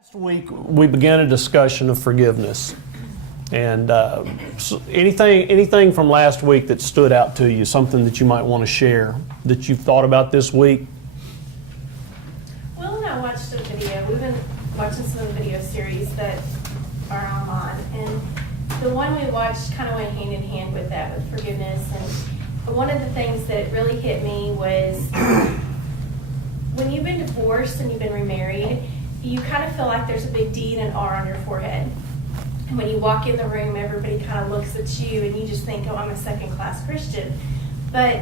Last week we began a discussion of forgiveness, and anything from last week that stood out to you, something that you might want to share that you've thought about this week? Will and I watched a video. We've been watching some of the video series that are online, and the one we watched kind of went hand in hand with that, with forgiveness. And one of the things that really hit me was when you've been divorced and you've been remarried, you kind of feel like there's a big D and an R on your forehead. And when you walk in the room, everybody kind of looks at you and you just think, oh, I'm a second-class Christian. But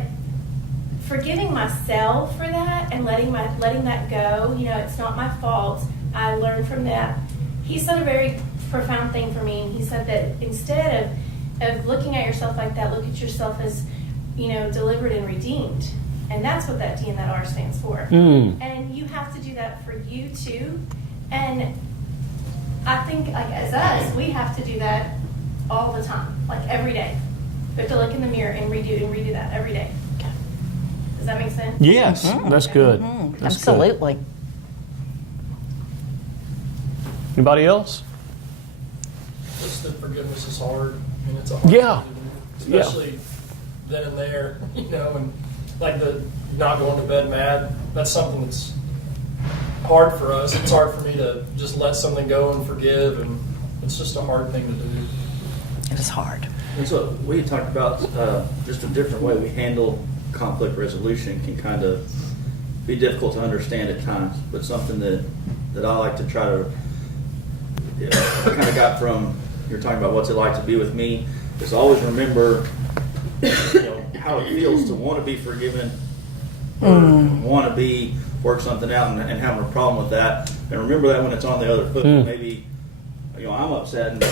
forgiving myself for that and letting that go, it's not my fault. I learned from that. He said a very profound thing for me. He said that instead of looking at yourself like that, look at yourself as, delivered and redeemed. And that's what that D and that R stands for. And you have to do that for you too. And I think, as us, we have to do that all the time, every day. We have to look in the mirror and redo that every day. Okay. Does that make sense? Yes, that's good. That's Absolutely. Good. Anybody else? Just that forgiveness is hard. I mean, it's a hard thing to do, especially then and there, and the not going to bed mad. That's something that's hard for us. It's hard for me to just let something go and forgive, and it's just a hard thing to do. It is hard. And so we talked about just a different way we handle conflict resolution can kind of be difficult to understand at times, but something that I like to try to I kind of got from you're talking about what's it like to be with me is always remember how it feels to want to be forgiven or want to work something out and having a problem with that, and remember that when it's on the other foot. Maybe I'm upset and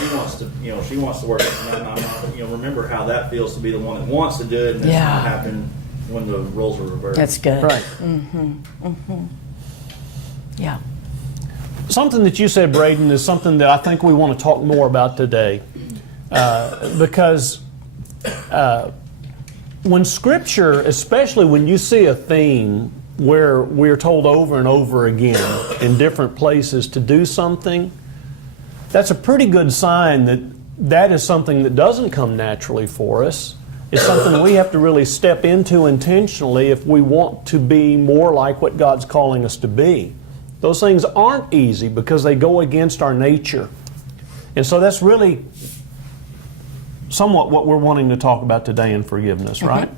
she wants to work something out, and I'm not. Remember how that feels to be the one that wants to do it, and it's not happen when the roles are reversed. That's good. Right. Yeah. Something that you said, Braden, is something that I think we want to talk more about today, because when Scripture, especially when you see a theme where we're told over and over again in different places to do something, that's a pretty good sign that is something that doesn't come naturally for us. It's something we have to really step into intentionally if we want to be more like what God's calling us to be. Those things aren't easy because they go against our nature. And so that's really somewhat what we're wanting to talk about today in forgiveness, right?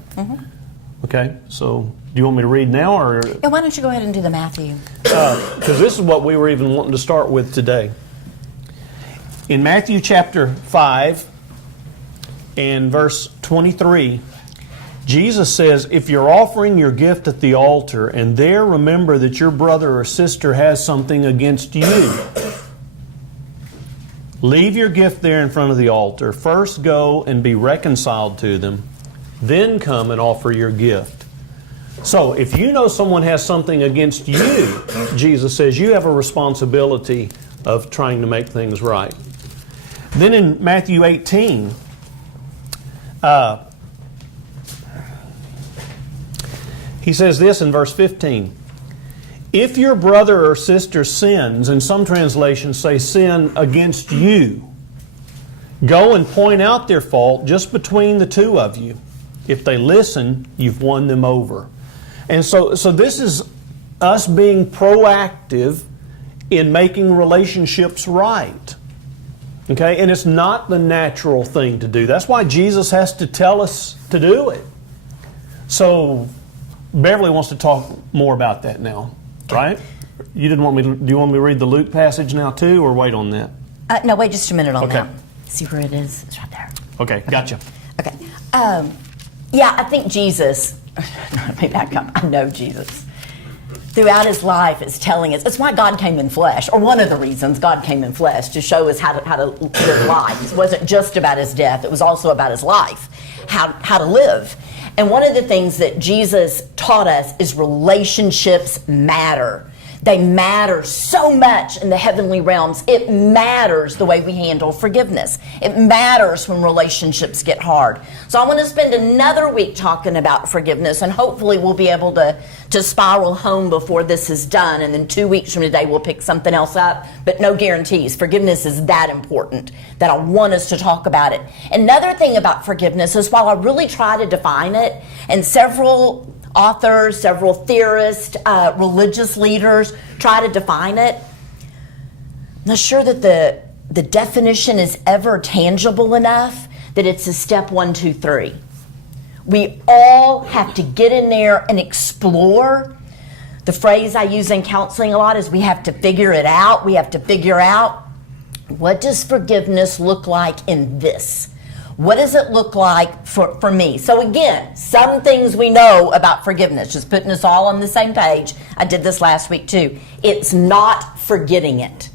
Okay, so do you want me to read now? Or Yeah, why don't you go ahead and do the Matthew? because this is what we were even wanting to start with today. In Matthew chapter 5 and verse 23, Jesus says, if you're offering your gift at the altar and there remember that your brother or sister has something against you, leave your gift there in front of the altar. First go and be reconciled to them, then come and offer your gift. So if you know someone has something against you, Jesus says you have a responsibility of trying to make things right. Then in Matthew 18, he says this in verse 15. If your brother or sister sins, and some translations say sin against you, go and point out their fault just between the two of you. If they listen, you've won them over. And so this is us being proactive in making relationships right. Okay? And it's not the natural thing to do. That's why Jesus has to tell us to do it. So Beverly wants to talk more about that now, right? You didn't want me to, do you want me to read the Luke passage now too, or wait on that? No, wait just a minute on Okay. that. See where it is? It's right there. Okay, gotcha. Okay. I think Jesus, let me back up. I know Jesus. Throughout his life is telling us, it's why God came in flesh, or one of the reasons God came in flesh, to show us how to live life. It wasn't just about his death, it was also about his life, how to live. And one of the things that Jesus taught us is relationships matter. They matter so much in the heavenly realms. It matters the way we handle forgiveness. It matters when relationships get hard. So I want to spend another week talking about forgiveness, and hopefully we'll be able to spiral home before this is done, and then 2 weeks from today we'll pick something else up, but no guarantees. Forgiveness is that important that I want us to talk about it. Another thing about forgiveness is while I really try to define it, and several authors, several theorists, religious leaders try to define it, I'm not sure that the definition is ever tangible enough that it's a step 1, 2, 3. We all have to get in there and explore. The phrase I use in counseling a lot is we have to figure it out. We have to figure out, what does forgiveness look like in this? What does it look like for me? So again, some things we know about forgiveness, just putting us all on the same page. I did this last week too. It's not forgetting it.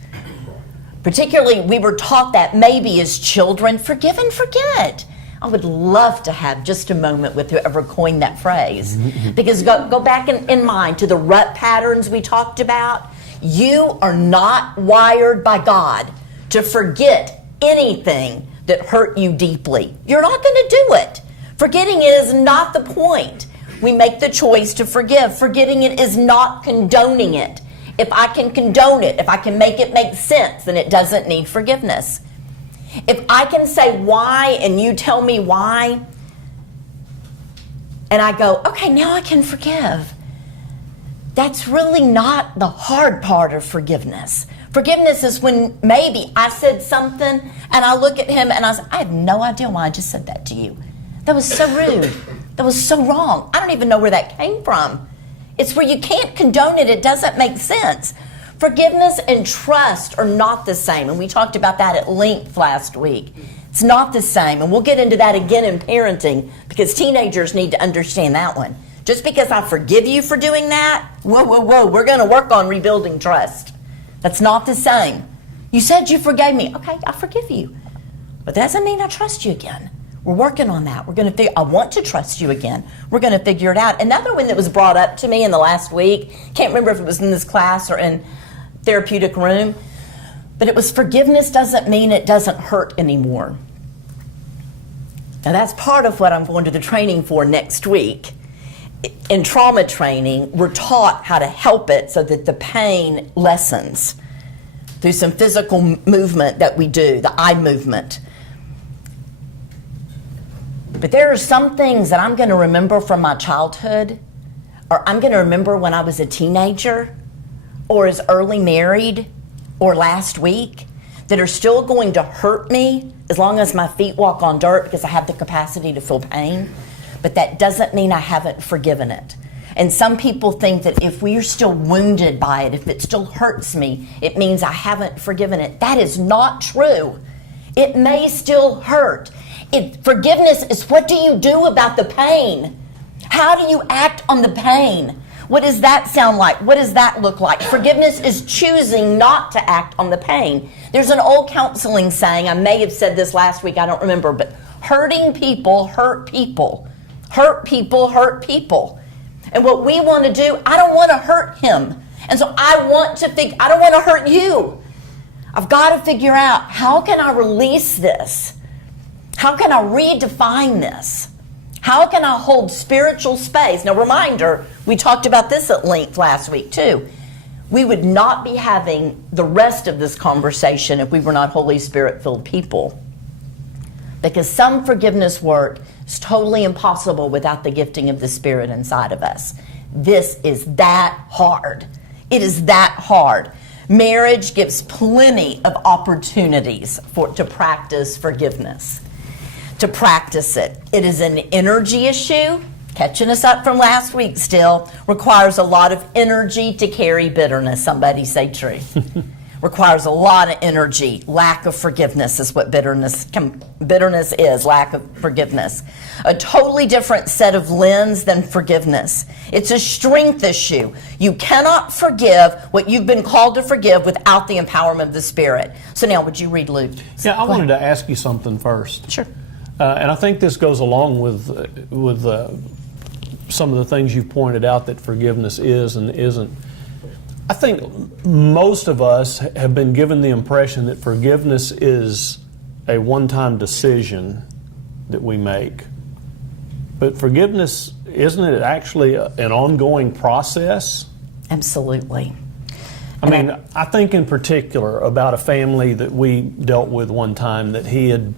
Particularly, we were taught that maybe as children, forgive and forget. I would love to have just a moment with whoever coined that phrase. Because go back in mind to the rut patterns we talked about. You are not wired by God to forget anything that hurt you deeply. You're not going to do it. Forgetting it is not the point. We make the choice to forgive. Forgetting it is not condoning it. If I can condone it, if I can make it make sense, then it doesn't need forgiveness. If I can say why and you tell me why, and I go, okay, now I can forgive. That's really not the hard part of forgiveness. Forgiveness is when maybe I said something and I look at him and I say, I have no idea why I just said that to you. That was so rude. That was so wrong. I don't even know where that came from. It's where you can't condone it. It doesn't make sense. Forgiveness and trust are not the same. And we talked about that at length last week. It's not the same. And we'll get into that again in parenting because teenagers need to understand that one. Just because I forgive you for doing that, whoa, we're going to work on rebuilding trust. That's not the same. You said you forgave me. Okay, I forgive you. But that doesn't mean I trust you again. We're working on that. We're going to I want to trust you again. We're going to figure it out. Another one that was brought up to me in the last week, can't remember if it was in this class or in therapeutic room, but it was forgiveness doesn't mean it doesn't hurt anymore. Now that's part of what I'm going to the training for next week. In trauma training, we're taught how to help it so that the pain lessens through some physical movement that we do, the eye movement. But there are some things that I'm going to remember from my childhood, or I'm going to remember when I was a teenager, or as early married, or last week, that are still going to hurt me as long as my feet walk on dirt because I have the capacity to feel pain. But that doesn't mean I haven't forgiven it. And some people think that if we're still wounded by it, if it still hurts me, it means I haven't forgiven it. That is not true. It may still hurt. Forgiveness is, what do you do about the pain? How do you act on the pain? What does that sound like? What does that look like? Forgiveness is choosing not to act on the pain. There's an old counseling saying, I may have said this last week, I don't remember, but hurting people hurt people. Hurt people hurt people. And what we want to do, I don't want to hurt him. And so I don't want to hurt you. I've got to figure out, how can I release this? How can I redefine this? How can I hold spiritual space? Now, reminder, we talked about this at length last week too. We would not be having the rest of this conversation if we were not Holy Spirit-filled people. Because some forgiveness work is totally impossible without the gifting of the Spirit inside of us. This is that hard. It is that hard. Marriage gives plenty of opportunities to practice forgiveness, to practice it. It is an energy issue. Catching us up from last week still requires a lot of energy to carry bitterness. Somebody say true. Requires a lot of energy. Lack of forgiveness is what bitterness is, lack of forgiveness. A totally different set of lens than forgiveness. It's a strength issue. You cannot forgive what you've been called to forgive without the empowerment of the Spirit. So now, would you read Luke? Yeah, I wanted to ask you something first. Sure. And I think this goes along with some of the things you've pointed out that forgiveness is and isn't. I think most of us have been given the impression that forgiveness is a one-time decision that we make. But forgiveness, isn't it actually an ongoing process? Absolutely. I mean, I think in particular about a family that we dealt with one time that he had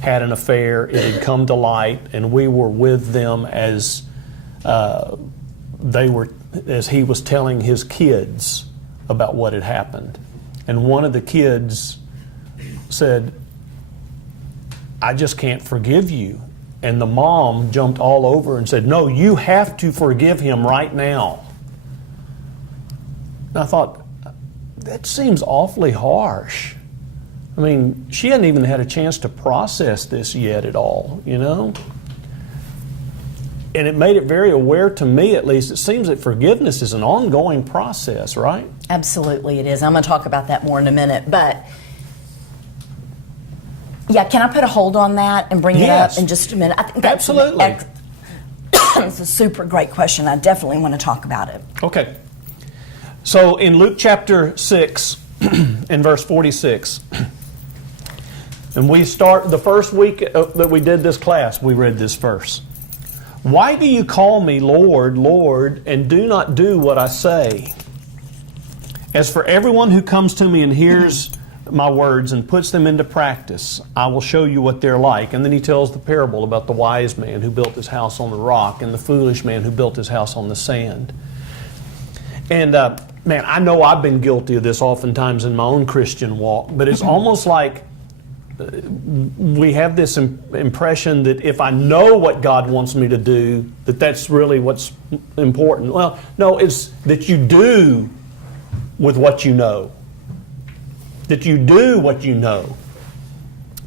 had an affair, it had come to light, and we were with them as he was telling his kids about what had happened. And one of the kids said, "I just can't forgive you." And the mom jumped all over and said, "No, you have to forgive him right now." And I thought, that seems awfully harsh. I mean, she hadn't even had a chance to process this yet at all, you know? And it made it very aware to me, at least, it seems that forgiveness is an ongoing process, right? Absolutely it is. I'm going to talk about that more in a minute. But, yeah, can I put a hold on that and bring it Yes. up in just a minute? I think that's Absolutely. It's a super great question. I definitely want to talk about it. Okay. So in Luke chapter 6, in verse 46, and we start the first week that we did this class, we read this verse. "Why do you call me Lord, Lord, and do not do what I say? As for everyone who comes to me and hears my words and puts them into practice, I will show you what they're like." And then he tells the parable about the wise man who built his house on the rock and the foolish man who built his house on the sand. And man, I know I've been guilty of this oftentimes in my own Christian walk, but it's almost like we have this impression that if I know what God wants me to do, that's really what's important. Well, no, it's that you do with what you know. That you do what you know.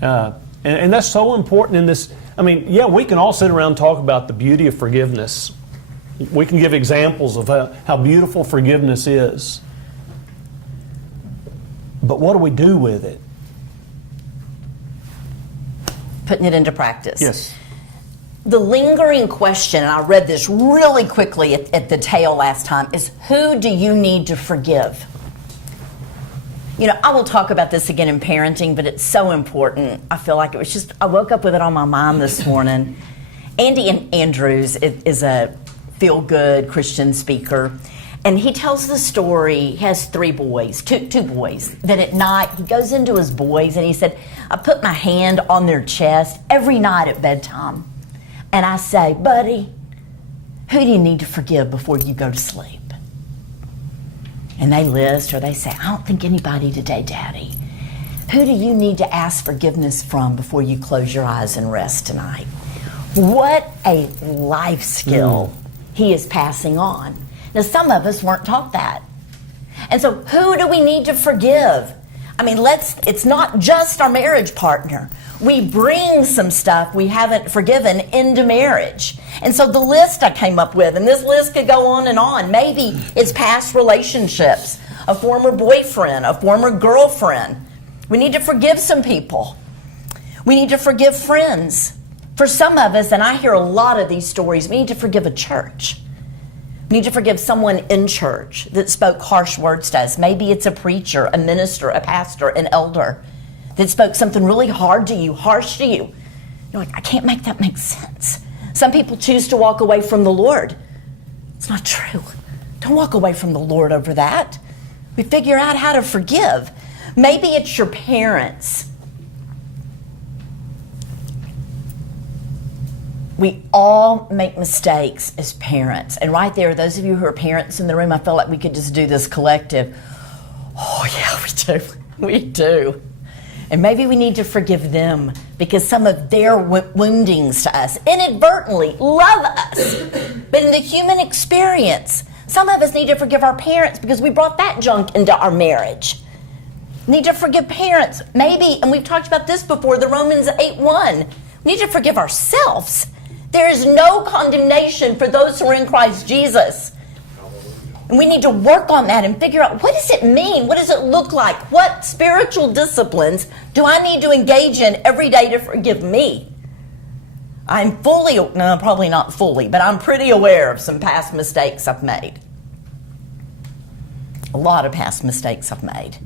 And that's so important in this. I mean, yeah, we can all sit around and talk about the beauty of forgiveness. We can give examples of how beautiful forgiveness is. But what do we do with it? Putting it into practice. Yes. The lingering question, and I read this really quickly at the tail last time, is who do you need to forgive? You know, I will talk about this again in parenting, but it's so important. I feel like it was just, I woke up with it on my mind this morning. Andy Andrews is a feel-good Christian speaker, and he tells the story. He has two boys, that at night he goes into his boys and he said, "I put my hand on their chest every night at bedtime, and I say, buddy, who do you need to forgive before you go to sleep?" And they list, or they say, "I don't think anybody today, Daddy. Who do you need to ask forgiveness from before you close your eyes and rest tonight?" What a life skill he is passing on. Now, some of us weren't taught that. And so who do we need to forgive? I mean, it's not just our marriage partner. We bring some stuff we haven't forgiven into marriage. And so the list I came up with, and this list could go on, maybe it's past relationships, a former boyfriend, a former girlfriend. We need to forgive some people. We need to forgive friends. For some of us, and I hear a lot of these stories, we need to forgive a church. We need to forgive someone in church that spoke harsh words to us. Maybe it's a preacher, a minister, a pastor, an elder that spoke something really hard to you, harsh to you. You're like, I can't make that make sense. Some people choose to walk away from the Lord. It's not true. Don't walk away from the Lord over that. We figure out how to forgive. Maybe it's your parents. We all make mistakes as parents. And right there, those of you who are parents in the room, I feel like we could just do this collective. Oh, yeah, we do. We do. And maybe we need to forgive them because some of their woundings to us inadvertently love us. But in the human experience, some of us need to forgive our parents because we brought that junk into our marriage. Need to forgive parents. Maybe, and we've talked about this before, the Romans 8:1. We need to forgive ourselves. There is no condemnation for those who are in Christ Jesus. And we need to work on that and figure out, what does it mean? What does it look like? What spiritual disciplines do I need to engage in every day to forgive me? I'm probably not fully, but I'm pretty aware of some past mistakes I've made. a lot of past mistakes I've made.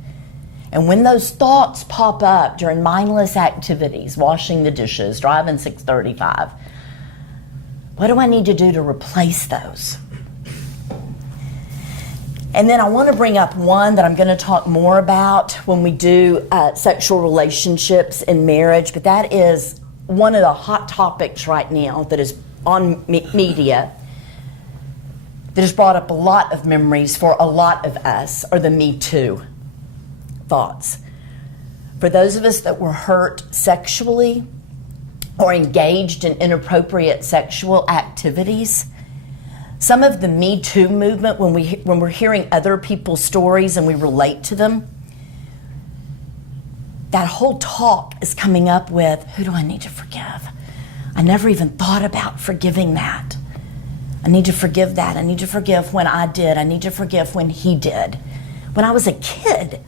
And when those thoughts pop up during mindless activities, washing the dishes, driving 635, what do I need to do to replace those? And then I want to bring up one that I'm going to talk more about when we do sexual relationships in marriage, but that is one of the hot topics right now that is on media that has brought up a lot of memories for a lot of us, are the Me Too thoughts. For those of us that were hurt sexually or engaged in inappropriate sexual activities, some of the Me Too movement, when we're hearing other people's stories and we relate to them, that whole talk is coming up with, who do I need to forgive? I never even thought about forgiving that. I need to forgive that. I need to forgive when I did. I need to forgive when he did. When I was a kid.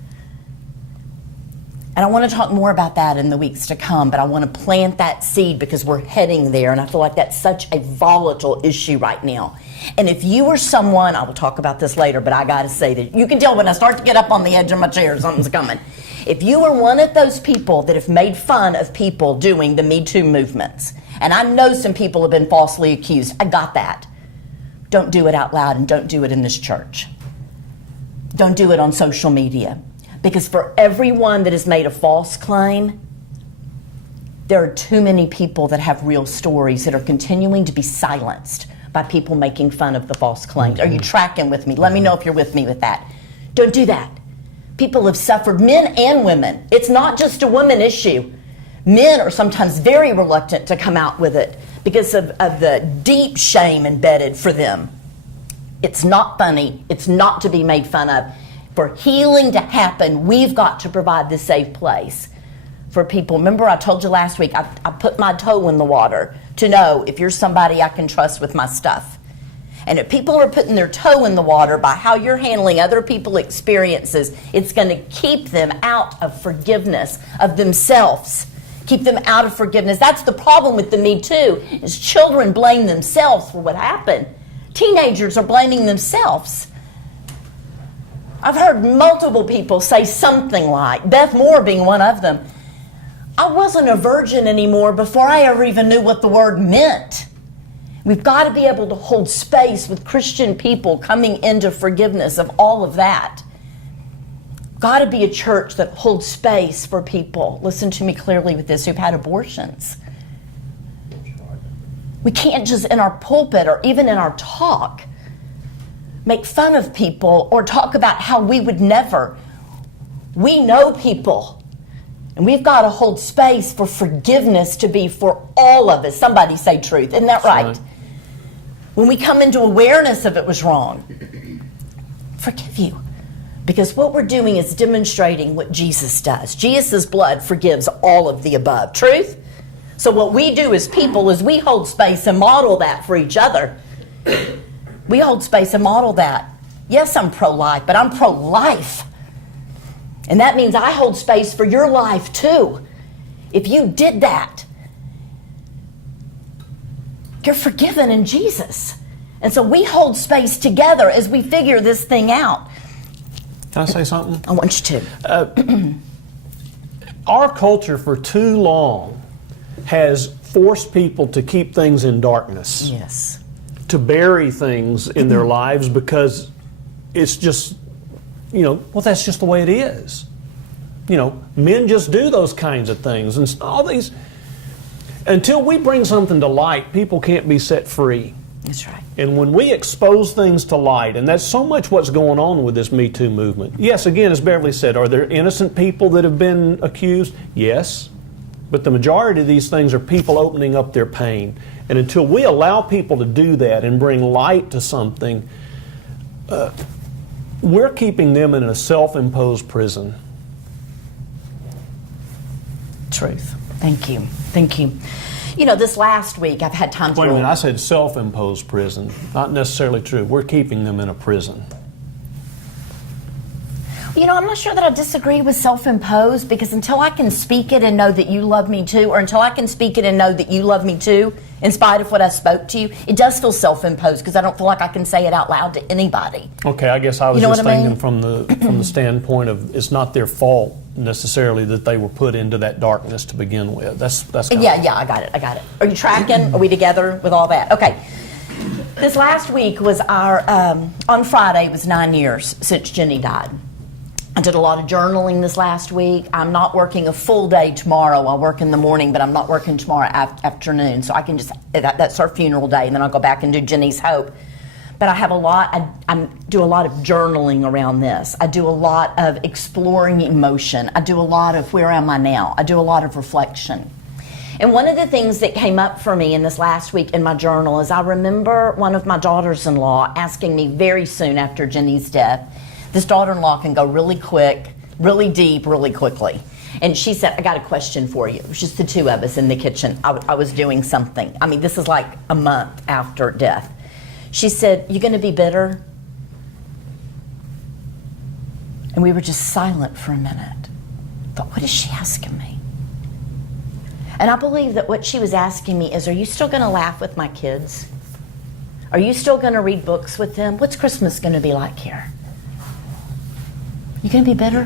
And I want to talk more about that in the weeks to come, but I want to plant that seed because we're heading there, and I feel like that's such a volatile issue right now. And if you are someone, I will talk about this later, but I got to say that you can tell when I start to get up on the edge of my chair, something's coming. If you are one of those people that have made fun of people doing the Me Too movements, and I know some people have been falsely accused, I got that. Don't do it out loud, and don't do it in this church. Don't do it on social media. Because for everyone that has made a false claim, there are too many people that have real stories that are continuing to be silenced by people making fun of the false claims. Are you tracking with me? Let me know if you're with me with that. Don't do that. People have suffered, men and women. It's not just a woman issue. Men are sometimes very reluctant to come out with it because of the deep shame embedded for them. It's not funny. It's not to be made fun of. For healing to happen, we've got to provide the safe place for people. Remember, I told you last week, I put my toe in the water to know if you're somebody I can trust with my stuff. And if people are putting their toe in the water by how you're handling other people's experiences, it's going to keep them out of forgiveness of themselves. Keep them out of forgiveness. That's the problem with the Me Too, is children blame themselves for what happened. Teenagers are blaming themselves. I've heard multiple people say something like, Beth Moore being one of them, I wasn't a virgin anymore before I ever even knew what the word meant. We've got to be able to hold space with Christian people coming into forgiveness of all of that. Got to be a church that holds space for people, listen to me clearly with this, who've had abortions. We can't just in our pulpit or even in our talk make fun of people or talk about how we would never. We know people, and we've got to hold space for forgiveness to be for all of us. Somebody say truth. Isn't that right? When we come into awareness of it was wrong, forgive you. Because what we're doing is demonstrating what Jesus does. Jesus' blood forgives all of the above. Truth? So what we do as people is we hold space and model that for each other. We hold space and model that. Yes, I'm pro-life, but I'm pro-life. And that means I hold space for your life too. If you did that, you're forgiven in Jesus. And so we hold space together as we figure this thing out. Can I say something? I want you to. Our culture for too long has forced people to keep things in darkness. Yes. To bury things in their lives because it's just, well, that's just the way it is. Men just do those kinds of things. And all these, until we bring something to light, people can't be set free. That's right. And when we expose things to light, and that's so much what's going on with this Me Too movement. Yes, again, as Beverly said, are there innocent people that have been accused? Yes. But the majority of these things are people opening up their pain. And until we allow people to do that and bring light to something, we're keeping them in a self-imposed prison. Truth. Thank you. Thank you. This last week I've had time to... Wait a minute, I said self-imposed prison. Not necessarily true. We're keeping them in a prison. I'm not sure that I disagree with self-imposed, because until I can speak it and know that you love me too, or until I can speak it and know that you love me too, in spite of what I spoke to you, it does feel self-imposed because I don't feel like I can say it out loud to anybody. Okay, I guess I was You know just what I thinking mean? from the standpoint of it's not their fault necessarily that they were put into that darkness to begin with. That's kind Yeah, I got it. Are you tracking? Are we together with all that? Okay. This last week was on Friday was 9 years since Jenny died. I did a lot of journaling this last week. I'm not working a full day tomorrow. I'll work in the morning, but I'm not working tomorrow afternoon. So I can just, that's our funeral day, and then I'll go back and do Jenny's Hope. But I have I do a lot of journaling around this. I do a lot of exploring emotion. I do a lot of where am I now? I do a lot of reflection. And one of the things that came up for me in this last week in my journal is I remember one of my daughters-in-law asking me very soon after Jenny's death. This daughter-in-law can go really quick, really deep, really quickly. And she said, I got a question for you. It was just the two of us in the kitchen. I was doing something. I mean, this is like a month after death. She said, you going to be bitter? And we were just silent for a minute. I thought, what is she asking me? And I believe that what she was asking me is, are you still going to laugh with my kids? Are you still going to read books with them? What's Christmas going to be like here? You going to be bitter?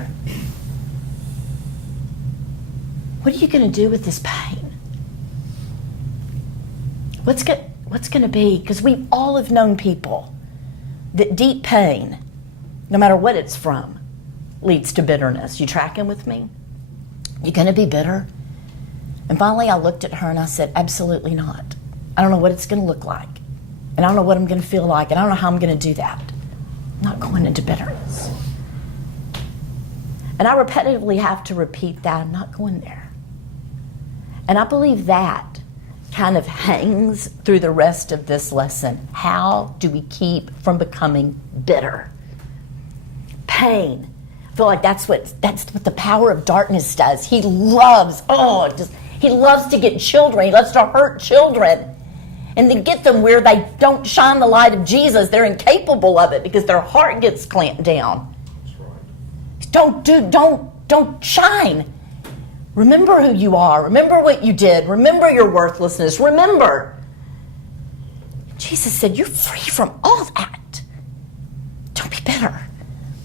What are you going to do with this pain? What's going to be? Because we all have known people that deep pain, no matter what it's from, leads to bitterness. You tracking with me? You going to be bitter? And finally I looked at her and I said, absolutely not. I don't know what it's going to look like. And I don't know what I'm going to feel like. And I don't know how I'm going to do that. I'm not going into bitterness. And I repetitively have to repeat that. I'm not going there. And I believe that kind of hangs through the rest of this lesson. How do we keep from becoming bitter? Pain. I feel like that's what the power of darkness does. He loves to get children. He loves to hurt children. And to get them where they don't shine the light of Jesus, they're incapable of it because their heart gets clamped down. Don't shine. Remember who you are. Remember what you did. Remember your worthlessness. Remember. Jesus said, you're free from all that. Don't be bitter.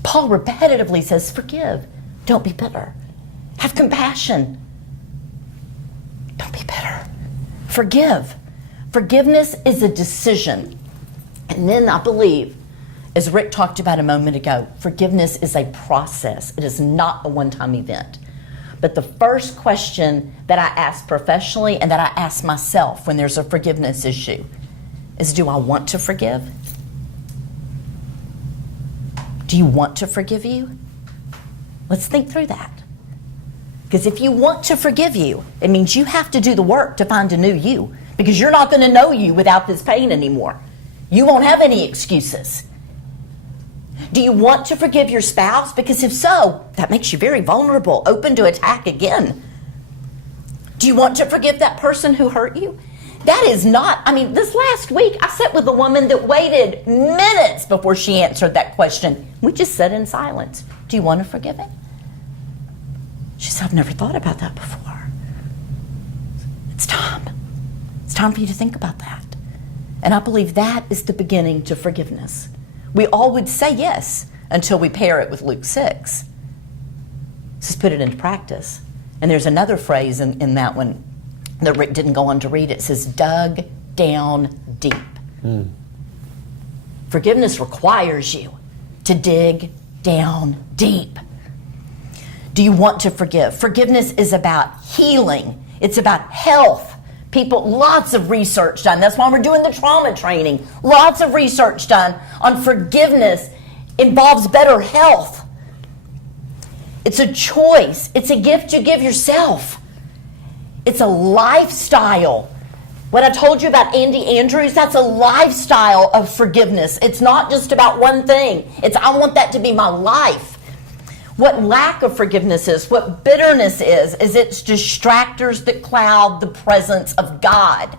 Paul repetitively says, forgive. Don't be bitter. Have compassion. Don't be bitter. Forgive. Forgiveness is a decision. And then I believe, as Rick talked about a moment ago, forgiveness is a process. It is not a one-time event. But the first question that I ask professionally and that I ask myself when there's a forgiveness issue is, do I want to forgive? Do you want to forgive you? Let's think through that. Because if you want to forgive you, it means you have to do the work to find a new you, because you're not going to know you without this pain anymore. You won't have any excuses. Do you want to forgive your spouse? Because if so, that makes you very vulnerable, open to attack again. Do you want to forgive that person who hurt you? That is not, this last week I sat with a woman that waited minutes before she answered that question. We just sat in silence. Do you want to forgive him? She said, I've never thought about that before. It's time. It's time for you to think about that. And I believe that is the beginning to forgiveness. We all would say yes until we pair it with Luke 6. Just put it into practice. And there's another phrase in that one that Rick didn't go on to read. It says, dug down deep. Forgiveness requires you to dig down deep. Do you want to forgive? Forgiveness is about healing. It's about health. Lots of research done. That's why we're doing the trauma training. Lots of research done on forgiveness involves better health. It's a choice. It's a gift you give yourself. It's a lifestyle. What I told you about Andy Andrews, that's a lifestyle of forgiveness. It's not just about one thing. It's, I want that to be my life. What lack of forgiveness is, what bitterness is it's distractors that cloud the presence of God.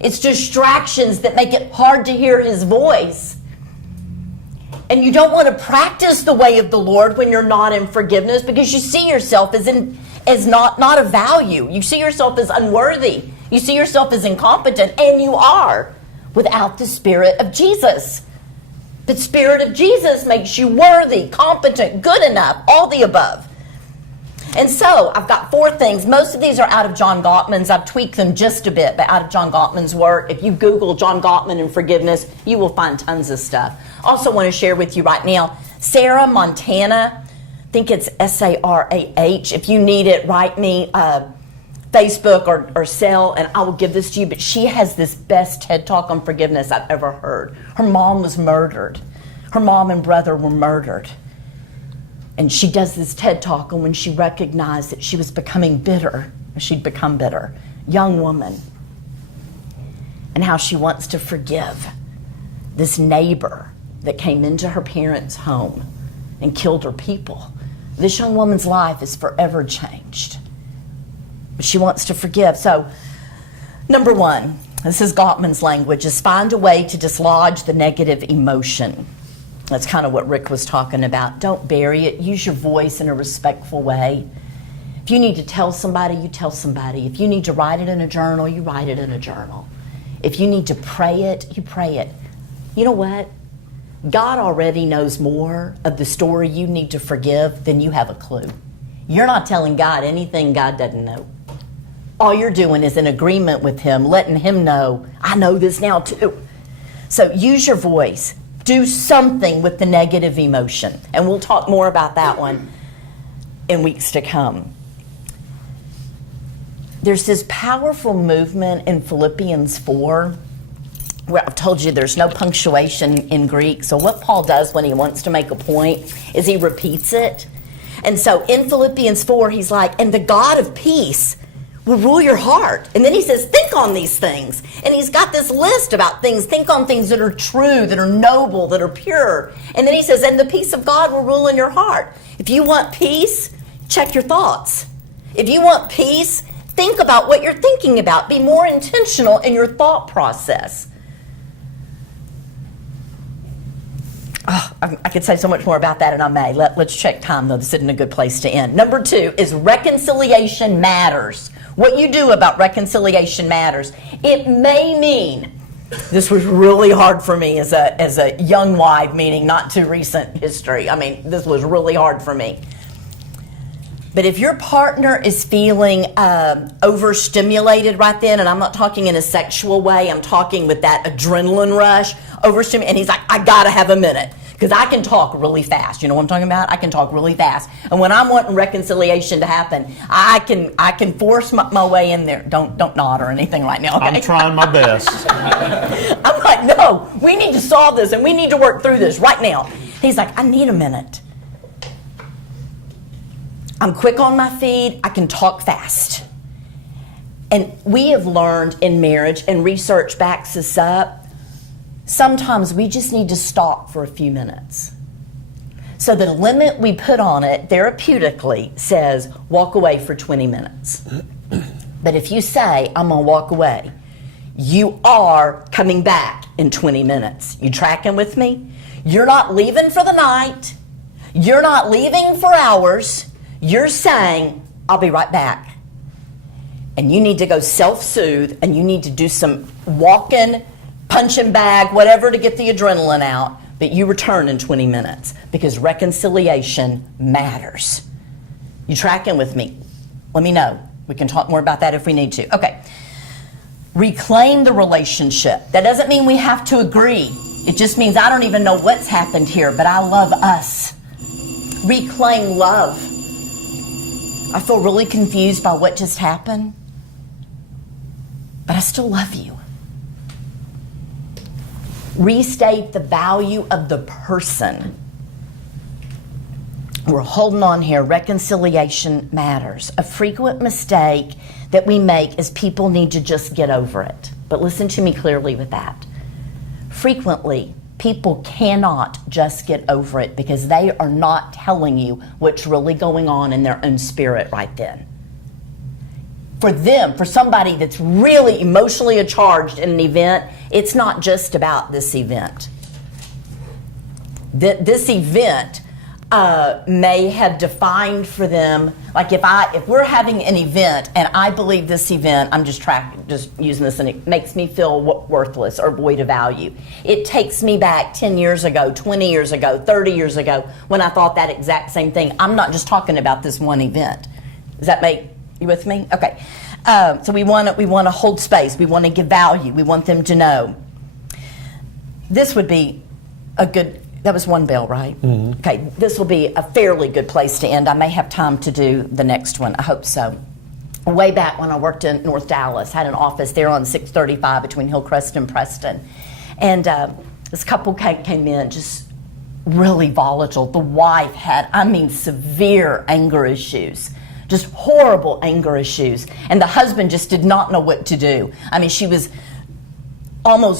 It's distractions that make it hard to hear His voice. And you don't want to practice the way of the Lord when you're not in forgiveness, because you see yourself as not of value. You see yourself as unworthy. You see yourself as incompetent, and you are, without the Spirit of Jesus. The Spirit of Jesus makes you worthy, competent, good enough, all the above. And so I've got 4 things. Most of these are out of John Gottman's. I've tweaked them just a bit, but out of John Gottman's work. If you Google John Gottman and forgiveness, you will find tons of stuff. Also want to share with you right now, Sarah Montana, I think it's Sarah. If you need it, write me Facebook or cell, and I will give this to you. But she has this best TED Talk on forgiveness I've ever heard. Her mom was murdered. Her mom and brother were murdered. And she does this TED Talk on when she recognized that she was becoming bitter, or she'd become bitter, young woman, and how she wants to forgive this neighbor that came into her parents' home and killed her people. This young woman's life is forever changed. But she wants to forgive. So, number 1, this is Gottman's language, is find a way to dislodge the negative emotion. That's kind of what Rick was talking about. Don't bury it. Use your voice in a respectful way. If you need to tell somebody, you tell somebody. If you need to write it in a journal, you write it in a journal. If you need to pray it, you pray it. You know what? God already knows more of the story you need to forgive than you have a clue. You're not telling God anything God doesn't know. All you're doing is in agreement with Him, letting Him know, I know this now too. So use your voice. Do something with the negative emotion. And we'll talk more about that one in weeks to come. There's this powerful movement in Philippians 4, where I've told you there's no punctuation in Greek. So what Paul does when he wants to make a point is he repeats it. And so in Philippians 4, he's like, and the God of peace will rule your heart. And then he says, think on these things. And he's got this list about things. Think on things that are true, that are noble, that are pure. And then he says, and the peace of God will rule in your heart. If you want peace, check your thoughts. If you want peace, think about what you're thinking about. Be more intentional in your thought process. Oh, I could say so much more about that, and I may. Let's check time, though. This isn't a good place to end. Number 2 is reconciliation matters. What you do about reconciliation matters. It may mean, this was really hard for me as a young wife, meaning not too recent history. I mean, this was really hard for me. But if your partner is feeling overstimulated right then, and I'm not talking in a sexual way, I'm talking with that adrenaline rush, overstimulated, and he's like, I gotta have a minute, because I can talk really fast. You know what I'm talking about? I can talk really fast. And when I'm wanting reconciliation to happen, I can force my way in there. Don't nod or anything right now, okay? I'm trying my best. I'm like, no, we need to solve this, and we need to work through this right now. He's like, I need a minute. I'm quick on my feet. I can talk fast. And we have learned in marriage, and research backs this up, sometimes we just need to stop for a few minutes. So the limit we put on it therapeutically says walk away for 20 minutes. But if you say, I'm going to walk away, you are coming back in 20 minutes. You tracking with me? You're not leaving for the night. You're not leaving for hours. You're saying, I'll be right back. And you need to go self-soothe, and you need to do some walking, punching bag, whatever to get the adrenaline out, but you return in 20 minutes because reconciliation matters. You tracking with me? Let me know. We can talk more about that if we need to. Okay. Reclaim the relationship. That doesn't mean we have to agree. It just means I don't even know what's happened here, but I love us. Reclaim love. I feel really confused by what just happened, but I still love you. Restate the value of the person. We're holding on here. Reconciliation matters. A frequent mistake that we make is people need to just get over it. But listen to me clearly with that. Frequently, people cannot just get over it because they are not telling you what's really going on in their own spirit right then. For them, for somebody that's really emotionally charged in an event, it's not just about this event. this event may have defined for them, like if we're having an event and I believe this event, I'm just using this, and it makes me feel worthless or void of value. It takes me back 10 years ago, 20 years ago, 30 years ago when I thought that exact same thing. I'm not just talking about this one event. Does that make you with me? Okay. So we want to hold space. We want to give value. We want them to know. This would be a good. That was one bell, right? Mm-hmm. Okay, this will be a fairly good place to end. I may have time to do the next one. I hope so. Way back when I worked in North Dallas, had an office there on 635 between Hillcrest and Preston. And this couple came in just really volatile. The wife had, severe anger issues. Just horrible anger issues. And the husband just did not know what to do.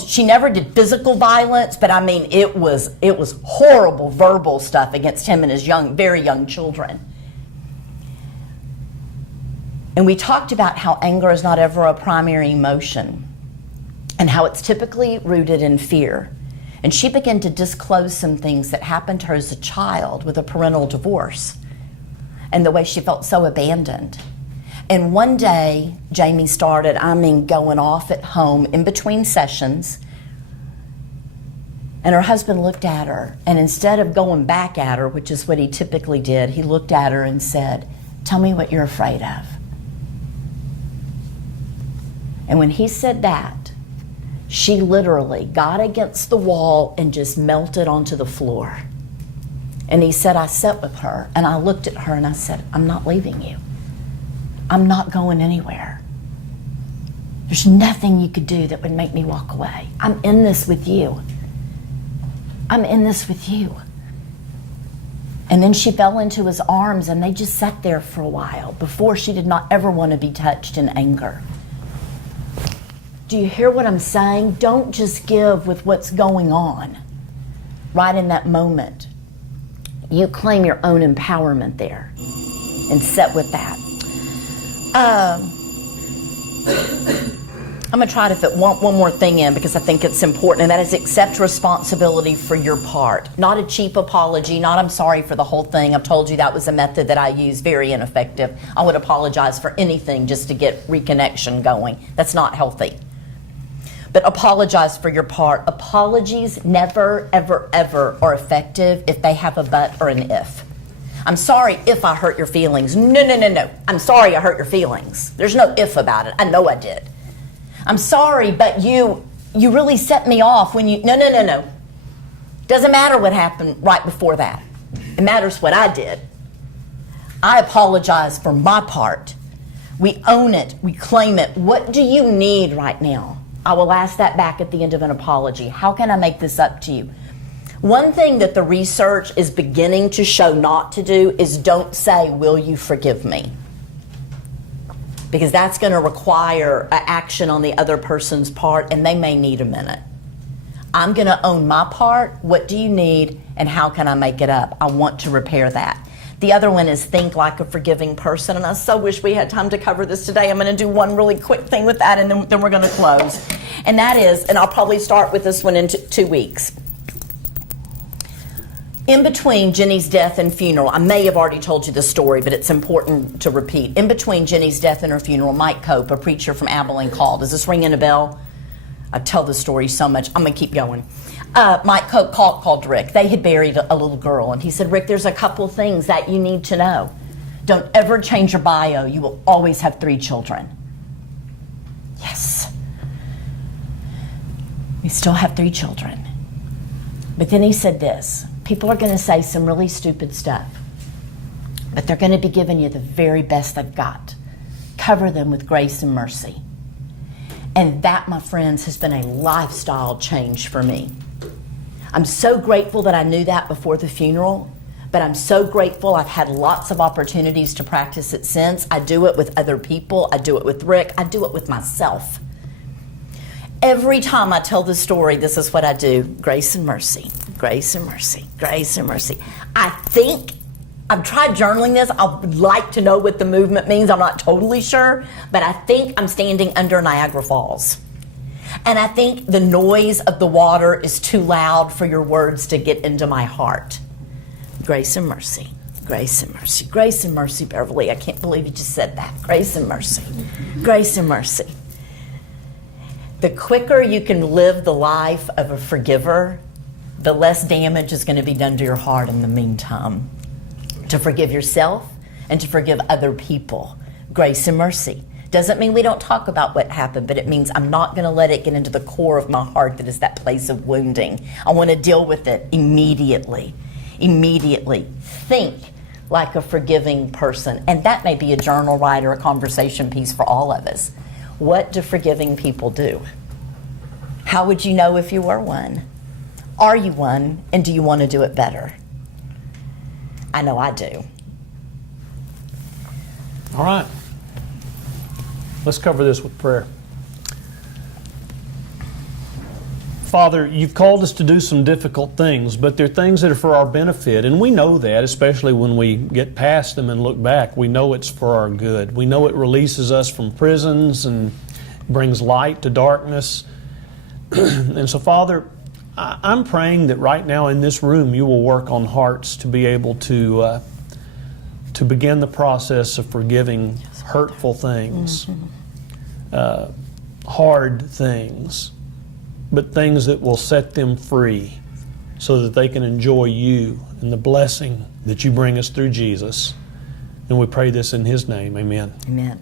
She never did physical violence, but it was horrible verbal stuff against him and his very young children. And we talked about how anger is not ever a primary emotion and how it's typically rooted in fear. And she began to disclose some things that happened to her as a child with a parental divorce and the way she felt so abandoned. And one day, Jamie started, going off at home in between sessions. And her husband looked at her. And instead of going back at her, which is what he typically did, he looked at her and said, "Tell me what you're afraid of." And when he said that, she literally got against the wall and just melted onto the floor. And he said, I sat with her and I looked at her and I said, "I'm not leaving you. I'm not going anywhere. There's nothing you could do that would make me walk away. I'm in this with you. I'm in this with you." And then she fell into his arms and they just sat there for a while. Before, she did not ever want to be touched in anger. Do you hear what I'm saying? Don't just give with what's going on right in that moment. You claim your own empowerment there and sit with that. I'm going to try to fit one more thing in because I think it's important, and that is accept responsibility for your part. Not a cheap apology, not "I'm sorry for the whole thing. I've told you that was a method that I used, very ineffective. I would apologize for anything just to get reconnection going." That's not healthy. But apologize for your part. Apologies never, ever, ever are effective if they have a but or an if. "I'm sorry if I hurt your feelings." No. I'm sorry I hurt your feelings. There's no if about it. I know I did. "I'm sorry, but you really set me off when you..." No. Doesn't matter what happened right before that. It matters what I did. I apologize for my part. We own it. We claim it. What do you need right now? I will ask that back at the end of an apology. How can I make this up to you? One thing that the research is beginning to show not to do is don't say, "Will you forgive me?" Because that's going to require action on the other person's part, and they may need a minute. I'm going to own my part. What do you need, and how can I make it up? I want to repair that. The other one is think like a forgiving person, and I so wish we had time to cover this today. I'm going to do one really quick thing with that, and then we're going to close. And that is, and I'll probably start with this one in 2 weeks. In between Jenny's death and funeral, I may have already told you the story, but it's important to repeat. In between Jenny's death and her funeral, Mike Cope, a preacher from Abilene, called. Is this ringing a bell? I tell the story so much. I'm going to keep going. Mike Cope called Rick. They had buried a little girl, and he said, "Rick, there's a couple things that you need to know. Don't ever change your bio. You will always have 3 children." Yes. We still have 3 children. But then he said this: people are going to say some really stupid stuff, but they're going to be giving you the very best they've got. Cover them with grace and mercy. And that, my friends, has been a lifestyle change for me. I'm so grateful that I knew that before the funeral, but I'm so grateful I've had lots of opportunities to practice it since. I do it with other people. I do it with Rick. I do it with myself. Every time I tell the story, this is what I do: grace and mercy, grace and mercy, grace and mercy. I think, I've tried journaling this. I would like to know what the movement means. I'm not totally sure, but I think I'm standing under Niagara Falls. And I think the noise of the water is too loud for your words to get into my heart. Grace and mercy. Grace and mercy. Grace and mercy, Beverly. I can't believe you just said that. Grace and mercy. Grace and mercy. The quicker you can live the life of a forgiver, the less damage is going to be done to your heart in the meantime. To forgive yourself and to forgive other people. Grace and mercy. Doesn't mean we don't talk about what happened, but it means I'm not going to let it get into the core of my heart that is that place of wounding. I want to deal with it immediately. Immediately. Think like a forgiving person. And that may be a journal write or a conversation piece for all of us. What do forgiving people do? How would you know if you were one? Are you one, and do you want to do it better? I know I do. All right. Let's cover this with prayer. Father, you've called us to do some difficult things, but they're things that are for our benefit, and we know that, especially when we get past them and look back. We know it's for our good. We know it releases us from prisons and brings light to darkness. And so, Father, I'm praying that right now in this room you will work on hearts to be able to begin the process of forgiving hurtful things, hard things, but things that will set them free so that they can enjoy you and the blessing that you bring us through Jesus. And we pray this in His name. Amen. Amen.